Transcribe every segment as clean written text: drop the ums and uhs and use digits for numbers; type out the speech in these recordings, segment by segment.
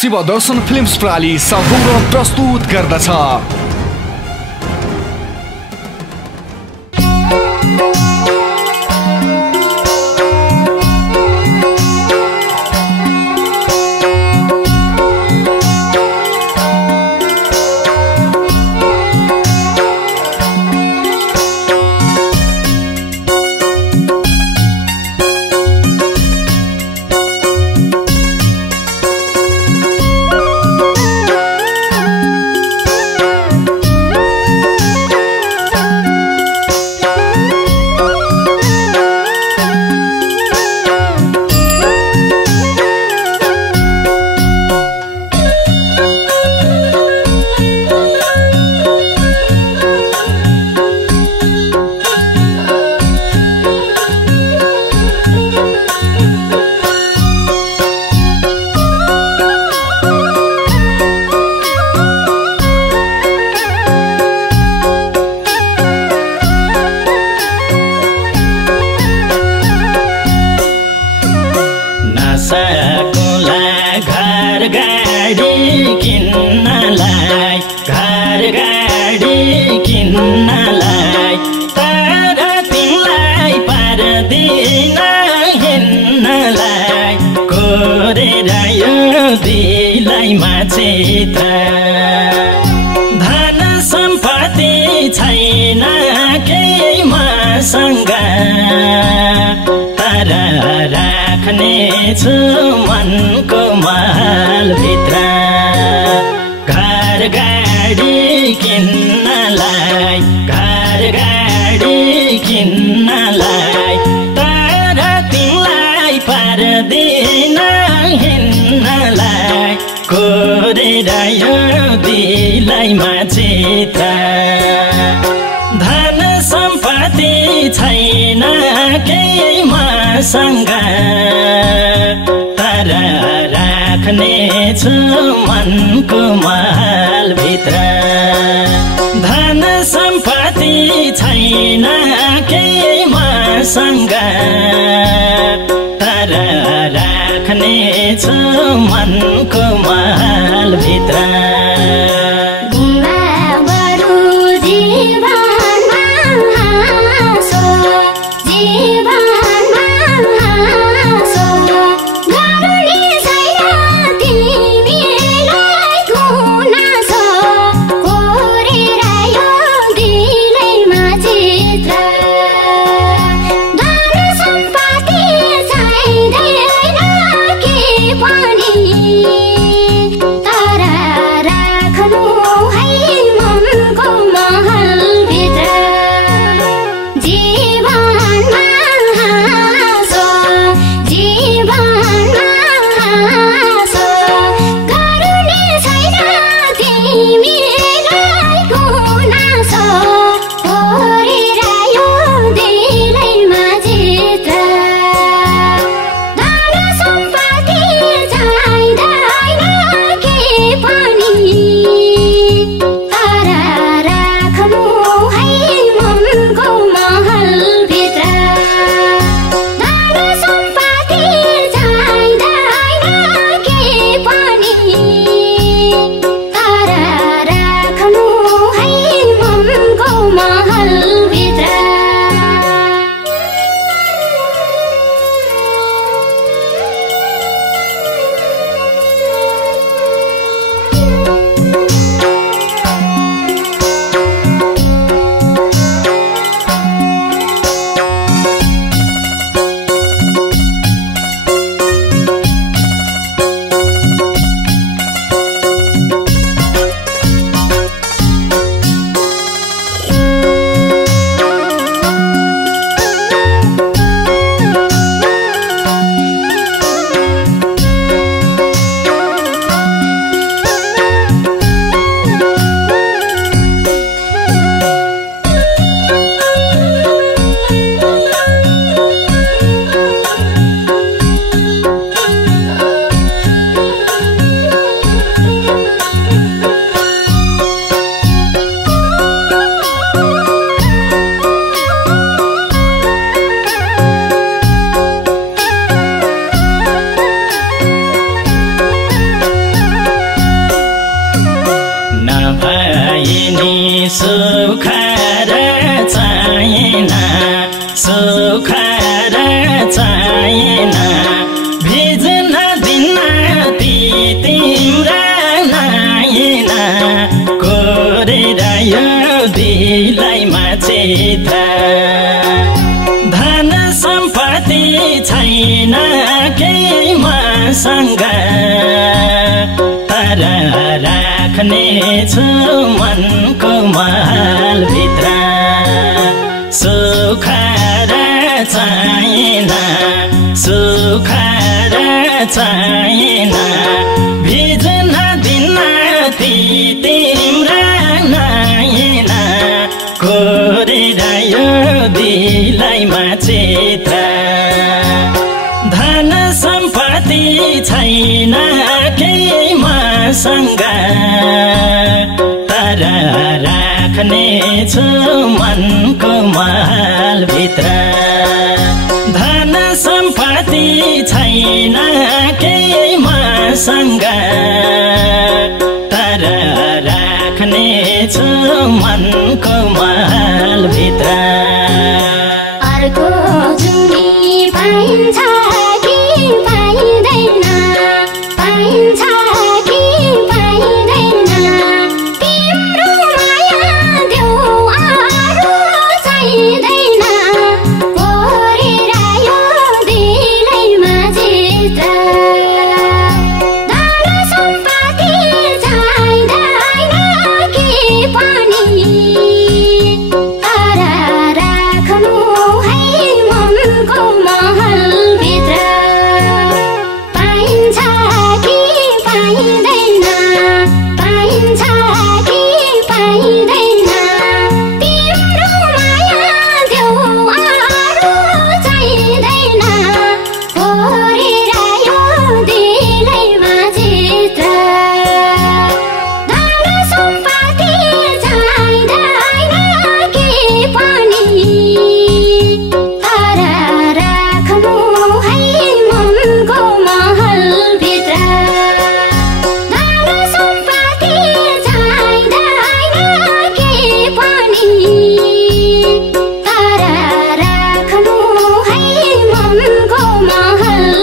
Shivdarshan films प्राली सगौरव प्रस्तुत गर्दछ। धन सम्पत्ति छैन केही मसँग, तर राख्ने छु मनको महलभित्र। घर गाडी किन्नलाई, घर गाडी किन्नलाई, तर तिमीलाई पर्दिन हिँड्नलाई। कोरेर यो दिलैमा चित्र, धन सम्पत्ति छैन केही मसँग, तर राख्ने छु मनको महलभित्र। धन सम्पत्ति छैन केही मसँग, तर राख्ने छु मनको महलभित्र। तर सुख र छैन सुख र छैन भिज्न दिन ती तिम्रा नैना कोरेर यो दिलैमा चित्र धन सम्पत्ति छैन केही मसँग तर राख्ने छु मनको महलभित्र सुख र छैन सुख र छैन भिज्न दिन ती तिम्रा नैना कोरेर यो दिलैमा चित्र धन सम्पत्ति छैन केही मसँग तर राख्ने छु मनको महलभित्र धन सम्पत्ति छैन केही मसँग तर राख्ने छु मनको महलभित्र अर्को जुनी पाइन्छ कि पाइँदैन पाइन्छ कि पाइँदैन तिम्रो माया देऊ अरू चाहिँदैन कोरेर यो दिलैमा चित्र धन सम्पत्ति चाहिँदैन के पनि तर राख्नु है मनको महलभित्र पाइन्छ कि पाइँदैन पाइन्छ कि पाइँदैन तिम्रो माया देऊ अरू चाहिँदैन कोरेर यो दिलैमा चित्र धन सम्पत्ति चाहिँदैन के पनि तर राख्नु है मनको महलभित्र धन सम्पत्ति चाहिँदैन के पनि तर राख्नु है मनको महलभित्र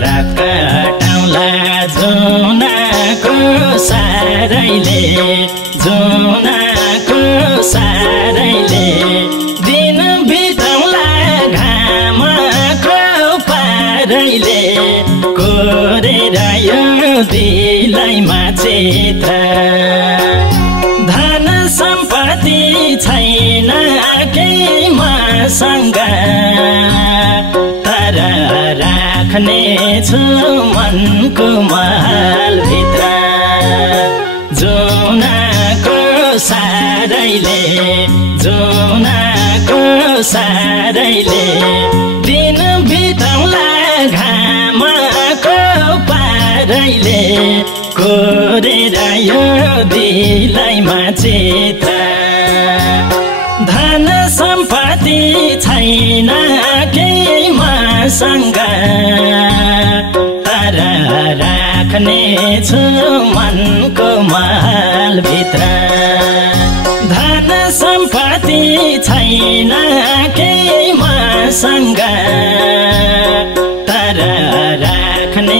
रकटाउला जुनाको सारैले जुनाको सारैले दिन बिताउला घामको पारैले कोरेर यो दिलैमा चित्र धन सम्पत्ति छैन केही मसँग तर राख्ने छु मनको महलभित्र जुनाको सारैले जुनाको सारैले दिन बिताउला घामको पारैले कोरेर यो दिलैमा चित्र धन सम्पत्ति छैन केही मसँग तर राख्ने छु मनको महलभित्र धन सम्पत्ति छैन केही मसँग तर राख्ने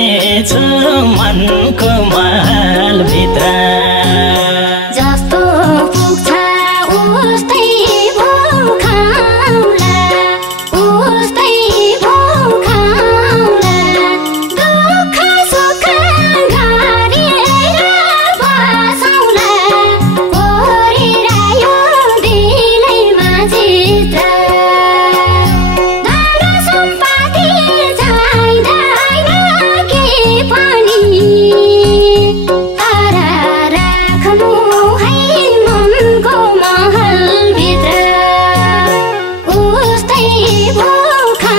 भोखा